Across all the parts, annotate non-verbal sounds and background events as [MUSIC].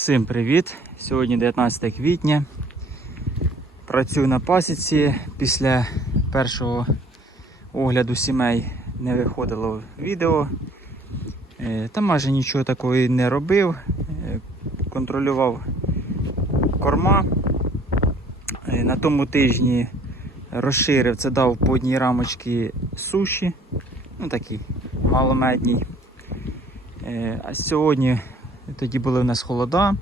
Всім привіт! Сьогодні 19 квітня. Працюю на пасіці. Після першого огляду сімей не виходило відео. Е, Та майже нічого такого не робив. Е, Контролював корма. Е, На тому тижні розширив, це дав по одній рамочці суші. Ну такі маломедній. А сьогодні тоді були в нас холода,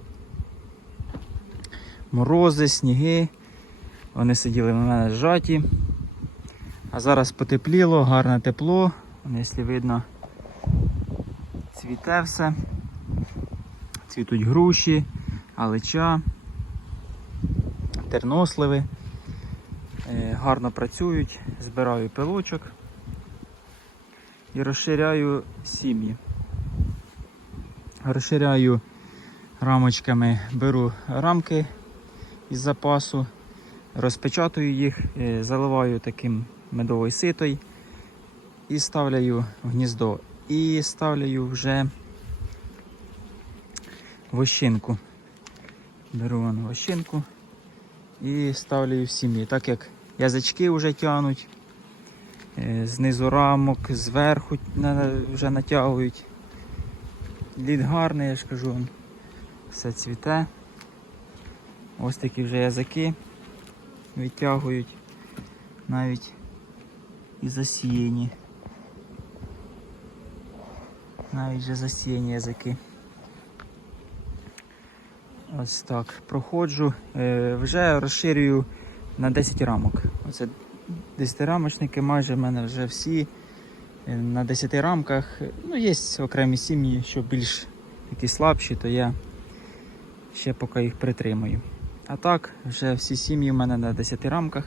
морози, сніги. Вони сиділи в мене зжаті. А зараз потепліло, гарне тепло. Вон, Якщо видно, цвіте все. Цвітуть груші, алича, терносливи. Е, Гарно працюють, збираю пилочок і розширяю сім'ї розширяю рамочками, беру рамки із запасу, розпечатую їх, е, заливаю таким медовою ситою і ставляю в гніздо. І ставляю вже вощинку. Беру вон вощинку і ставлю в сім'ї. Так як язички вже тягнуть, е, знизу рамок, зверху вже натягують. Лід гарний, я ж кажу вам. Все цвіте. Ось такі вже язики відтягують. Навіть і засіяні. Навіть вже засіяні язики. Ось так. Проходжу. Е, вже розширюю на 10 рамок. Оце 10 рамочники, майже в мене вже всі на 10 рамках. Ну, є окремі сім'ї, що більш такі слабші, то я ще поки їх притримую. А так, вже всі сім'ї в мене на 10 рамках.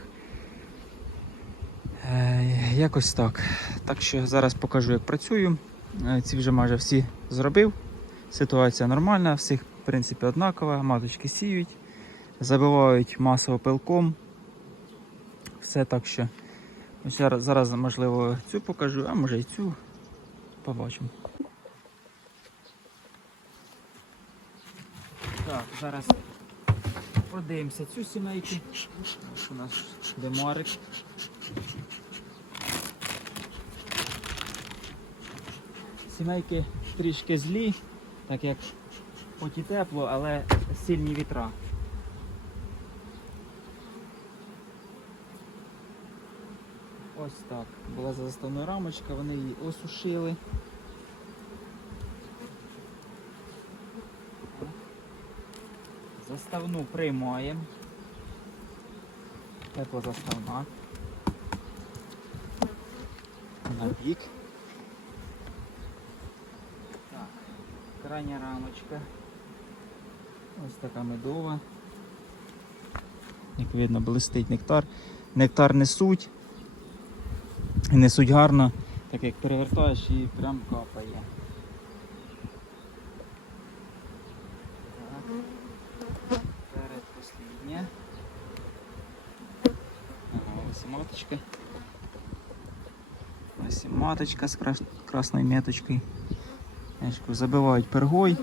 Е, якось так. Так що зараз покажу, як працюю. Е, ці вже майже всі зробив. Ситуація нормальна, всіх в принципі однакова. Маточки сіють, забивають масово пилком. Все так що. Ось Зараз, зараз, можливо, цю покажу, а може і цю побачимо. Так, зараз подивимося цю сімейку. Ось у нас демарик. Сімейки трішки злі, так як хоч і тепло, але сильні вітра. Ось так. Була заставна рамочка, вони її осушили. Заставну приймаємо. Тепла заставна. На бік. Так, крайня рамочка. Ось така медова. Як видно, блистить нектар. Нектар несуть. Несуть гарно, так як перевертаєш і прям капає. Так. Перед ось маточка. Ось маточка з крас- красною меточкою. Забивають пергой,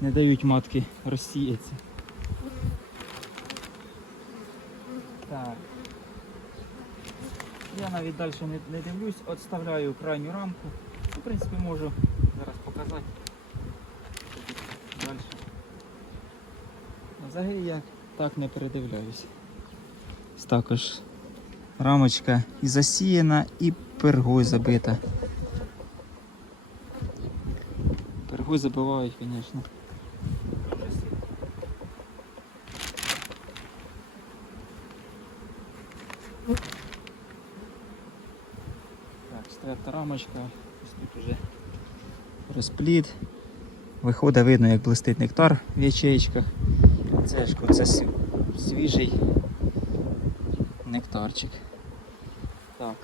не дають матки розсіятися. Так. Я навіть далі не, не дивлюсь, отставляю крайню рамку. Ну, В принципі, можу зараз показати. Далі. Взагалі я так не передивляюсь. Також рамочка і засіяна, і пергою забита. Пергою забивають, звісно. Так, четверта рамочка. Ось тут уже розплід. Виходить, видно, як блистить нектар в ячеїчках. Це ж це свіжий нектарчик. Так,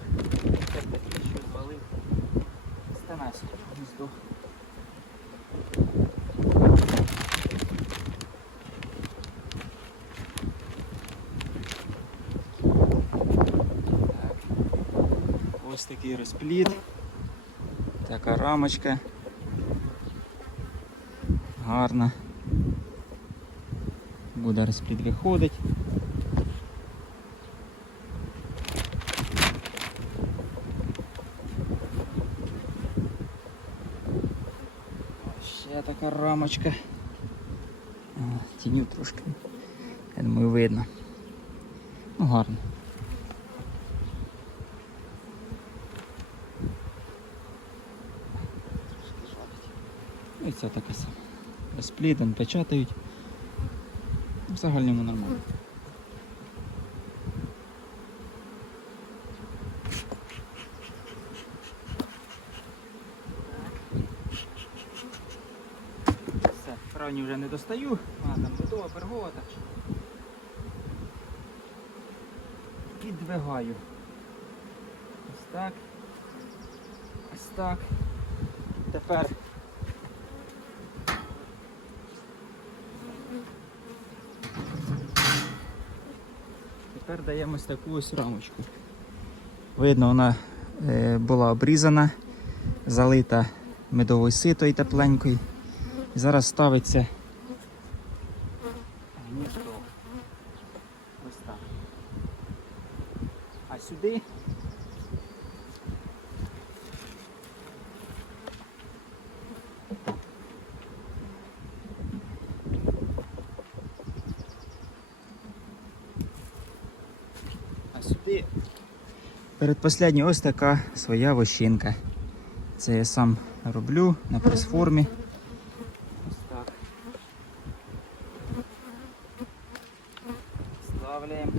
що звалив. Стенась гніздо. такий розплід. Така рамочка. Гарна. буде розплід виходить. Ще така рамочка. А, Тіню трошки. Я думаю, видно. Ну гарно. Ну і це таке саме. Розпліден, печатають. В загальному нормально. Все, крайні вже не достаю, вона там готова, пергова, так що. Піддвигаю. Ось так. Ось так. Тепер Тепер даємо ось таку ось рамочку. Видно, вона е, була обрізана, залита медовою ситою тепленькою. І зараз ставиться гніздо. Ось так. А сюди передпослідня ось така своя вощинка. Це я сам роблю на прес-формі. Ось так. Ставляємо.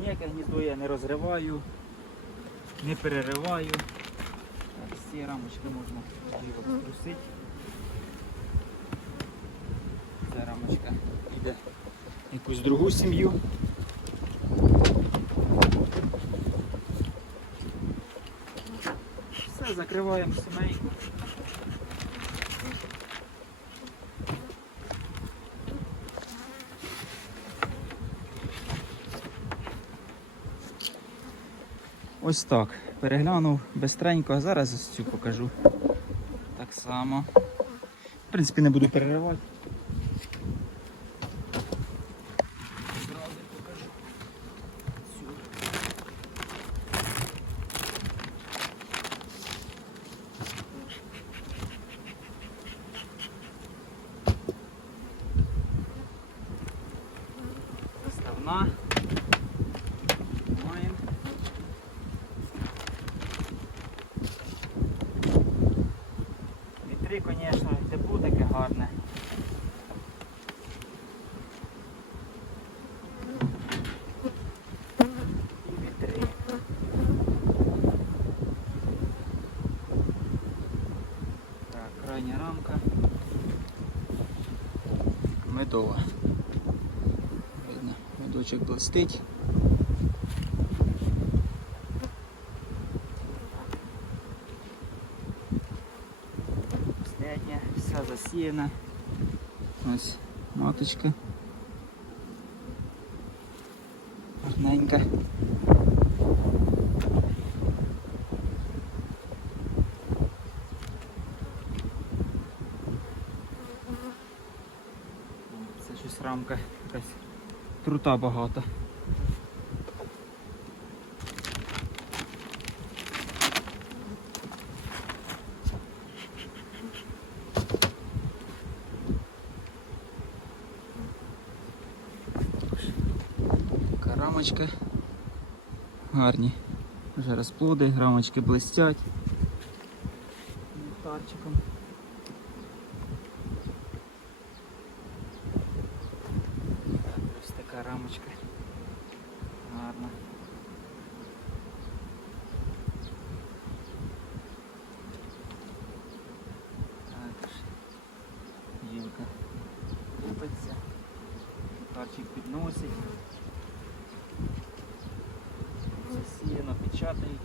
Ніяке гніздо я не розриваю, не перериваю. Так, з рамочки можна ліво струсити. Ця рамочка йде в якусь другу сім'ю. Все, закриваємо сімейку. Ось так. Переглянув бистренько, а зараз ось цю покажу. Так само. В принципі, не буду переривати. Зразу покажу. Цю. Вітри, звісно, тепло таке гарне. Рамка. Медова. Видно, медочок блистить. Засіяна. Ось маточка. Гарненька. Щось рамка якась трута багато. Рамочка. Гарні. Вже розплоди, рамочки блистять. Нектарчиком. Ось така рамочка. Гарна. Також жінка купиться. Карчик підносить. брати їх.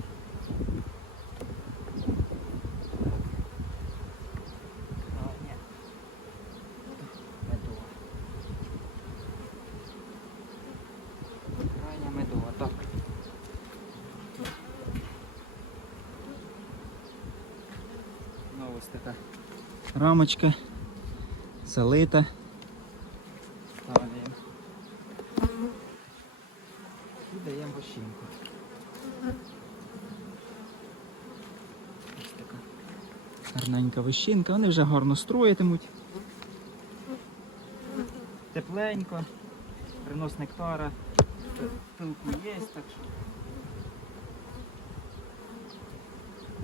Ось рамочка, залита. Ставляємо. І даємо вощинку. Гарненька вощинка. Вони вже гарно строїтимуть. Тепленько, принос нектара, пилку є, так що.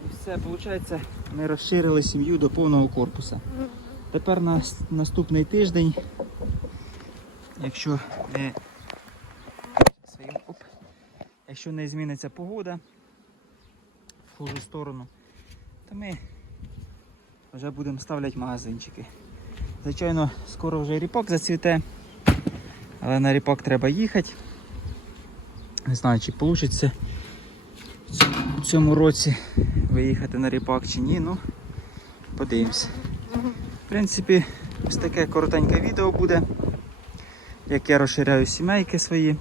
І все, виходить, ми розширили сім'ю до повного корпуса. Тепер на наступний тиждень, якщо не, якщо не зміниться погода в хужу сторону, то ми вже будемо ставляти магазинчики. Звичайно, скоро вже ріпак зацвіте, але на ріпак треба їхати. Не знаю, чи вийде в цьому році виїхати на ріпак чи ні, ну подивимось. В принципі, ось таке коротеньке відео буде, як я розширяю сімейки свої.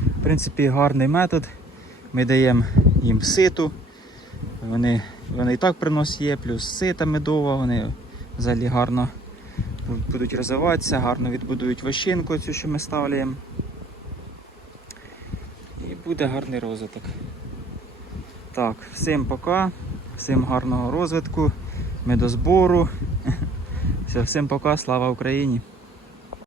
В принципі, гарний метод. Ми даємо їм ситу. Вони, вони і так принос є, плюс сита медова, вони взагалі гарно будуть розвиватися, гарно відбудують вощинку, цю, що ми ставляємо. І буде гарний розвиток. Так, всім пока, всім гарного розвитку, медозбору. [LAUGHS] Все, всім пока, слава Україні!